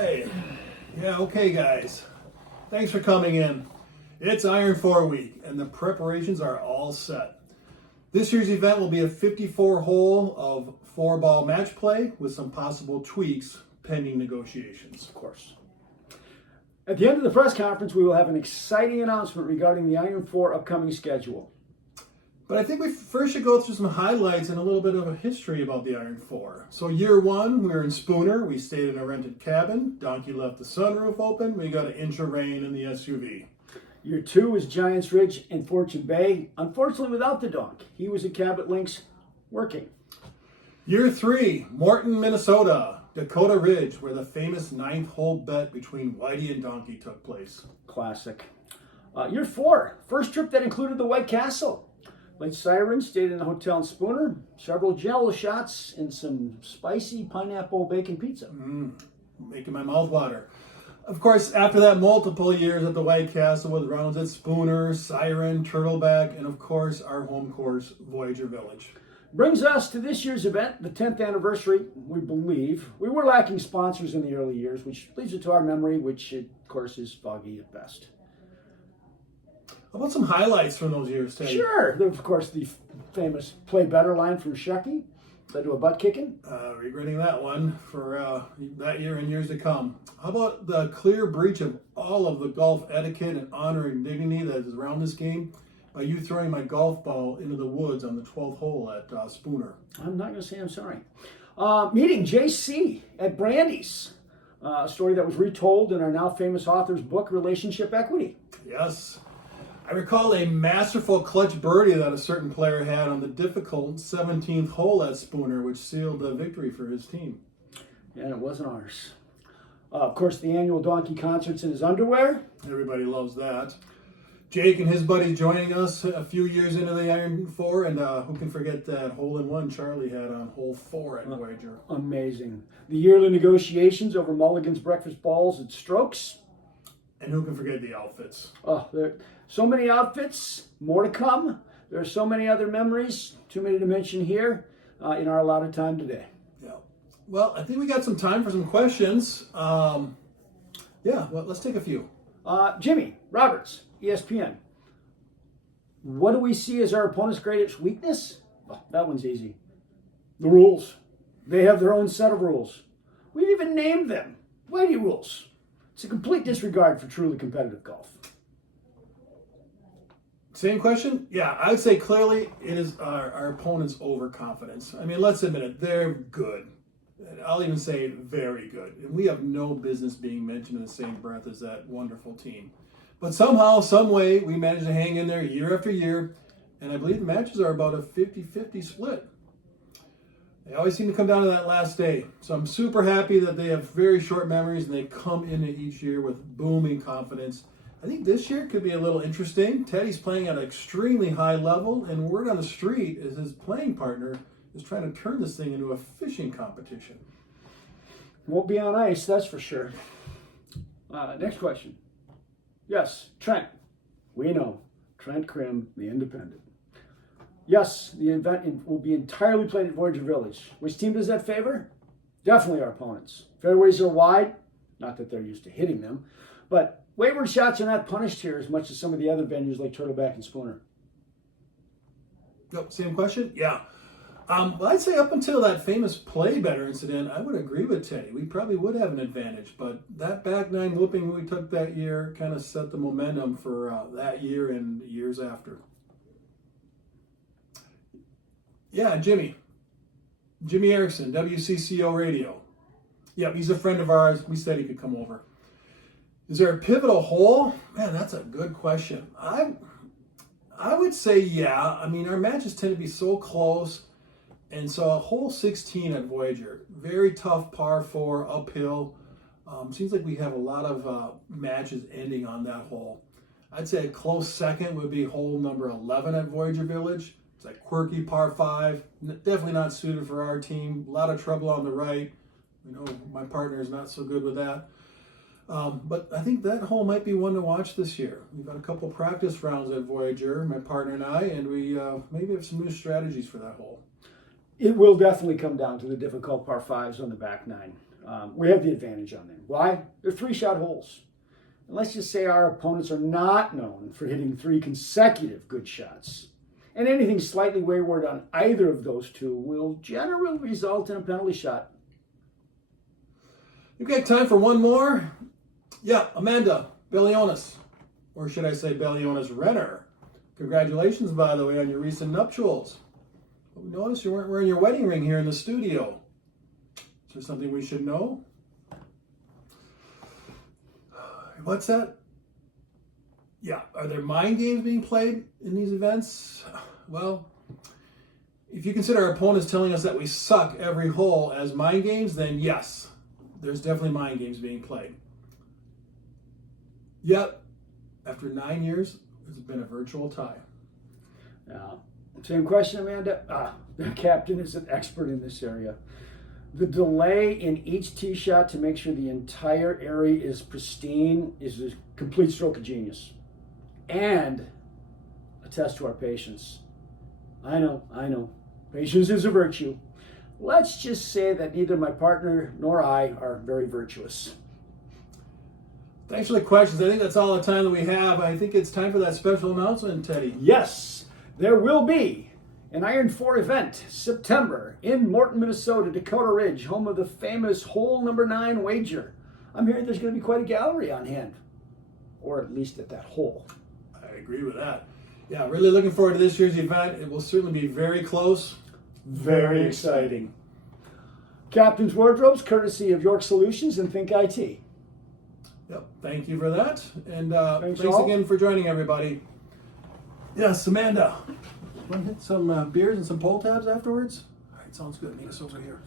right. Yeah, okay, guys. Thanks for coming in. It's Iron 4 week, and the preparations are all set. This year's event will be a 54-hole of 4-ball match play with some possible tweaks pending negotiations. Of course. At the end of the press conference, we will have an exciting announcement regarding the Iron 4 upcoming schedule. But I think we first should go through some highlights and a little bit of a history about the Iron 4. So year one, we were in Spooner. We stayed in a rented cabin. Donkey left the sunroof open. We got an inch of rain in the SUV. Year two is Giants Ridge and Fortune Bay, unfortunately without the donk. He was at Cabot Links working. Year three, Morton, Minnesota, Dakota Ridge, where the famous 9th hole bet between Whitey and Donkey took place. Classic. Year four, first trip that included the White Castle. Late Siren stayed in a hotel in Spooner, several Jello shots, and some spicy pineapple bacon pizza. Making my mouth water. Of course, after that, multiple years at the White Castle with rounds at Spooner, Siren, Turtleback, and of course, our home course, Voyager Village. Brings us to this year's event, the 10th anniversary, we believe. We were lacking sponsors in the early years, which leads it to our memory, which, of course, is foggy at best. How about some highlights from those years, Teddy? Sure. There was, of course, the famous play better line from Shecky, led to a butt kicking. Regretting that one for that year and years to come. How about the clear breach of all of the golf etiquette and honor and dignity that is around this game by you throwing my golf ball into the woods on the 12th hole at Spooner? I'm not going to say I'm sorry. Meeting JC at Brandy's, a story that was retold in our now famous author's book, Relationship Equity. Yes. I recall a masterful clutch birdie that a certain player had on the difficult 17th hole at Spooner, which sealed the victory for his team. And it wasn't ours. Of course, the annual Donkey concerts in his underwear. Everybody loves that. Jake and his buddies joining us a few years into the Iron 4, and who can forget that hole-in-one Charlie had on hole 4 at Voyager. Amazing. The yearly negotiations over Mulligan's breakfast balls and strokes. And who can forget the outfits? Oh, there are so many outfits, more to come. There are so many other memories, too many to mention here in our allotted time today. Yeah. Well, I think we got some time for some questions. Let's take a few. Jimmy Roberts, ESPN. What do we see as our opponent's greatest weakness? Oh, that one's easy. The rules. They have their own set of rules. We've even named them Whitey rules. It's a complete disregard for truly competitive golf. Same question? Yeah, I would say clearly it is our opponent's overconfidence. I mean, let's admit it, they're good. I'll even say very good. And we have no business being mentioned in the same breath as that wonderful team. But somehow, some way, we manage to hang in there year after year. And I believe the matches are about a 50-50 split. They always seem to come down to that last day. So I'm super happy that they have very short memories and they come into each year with booming confidence. I think this year could be a little interesting. Teddy's playing at an extremely high level, and word on the street is his playing partner is trying to turn this thing into a fishing competition. Won't be on ice, that's for sure. Next question. Yes, Trent. We know. Trent Krim, the Independent. Yes, the event will be entirely played at Voyager Village. Which team does that favor? Definitely our opponents. Fairways are wide, not that they're used to hitting them, but wayward shots are not punished here as much as some of the other venues like Turtleback and Spooner. Yep, same question? Yeah. Well, I'd say up until that famous play better incident, I would agree with Teddy. We probably would have an advantage, but that back nine whooping we took that year kind of set the momentum for that year and years after. Yeah, Jimmy Erickson, WCCO Radio. Yep, he's a friend of ours. We said he could come over. Is there a pivotal hole? Man, that's a good question. I would say yeah. I mean, our matches tend to be so close. And so hole 16 at Voyager, very tough par 4, uphill. Seems like we have a lot of matches ending on that hole. I'd say a close second would be hole number 11 at Voyager Village. It's like quirky par 5, definitely not suited for our team. A lot of trouble on the right. You know, my partner is not so good with that. But I think that hole might be one to watch this year. We've got a couple practice rounds at Voyager, my partner and I, and we maybe have some new strategies for that hole. It will definitely come down to the difficult par 5s on the back nine. we have the advantage on them. Why? They're 3-shot holes. And let's just say our opponents are not known for hitting 3 consecutive good shots. And anything slightly wayward on either of those two will generally result in a penalty shot. You've got time for one more? Yeah, Amanda Bellionis, or should I say Bellionis Renner. Congratulations, by the way, on your recent nuptials. We noticed you weren't wearing your wedding ring here in the studio. Is there something we should know? What's that? Yeah, are there mind games being played in these events? Well, if you consider our opponents telling us that we suck every hole as mind games, then yes, there's definitely mind games being played. Yet, after 9 years, it's been a virtual tie. Same question, Amanda. The captain is an expert in this area. The delay in each tee shot to make sure the entire area is pristine is a complete stroke of genius. And a test to our patience. I know. Patience is a virtue. Let's just say that neither my partner nor I are very virtuous. Thanks for the questions. I think that's all the time that we have. I think it's time for that special announcement, Teddy. Yes, there will be an Iron 4 event, September, in Morton, Minnesota, Dakota Ridge, home of the famous hole number 9 wager. I'm hearing there's going to be quite a gallery on hand, or at least at that hole. I agree with that. Yeah, really looking forward to this year's event. It will certainly be very close. Very exciting. Captain's Wardrobes, courtesy of York Solutions and Think IT. Yep, thank you for that. And thanks all. again for joining, everybody. Yes, Amanda. Want to hit some beers and some pull tabs afterwards? All right, sounds good. Meet us over here.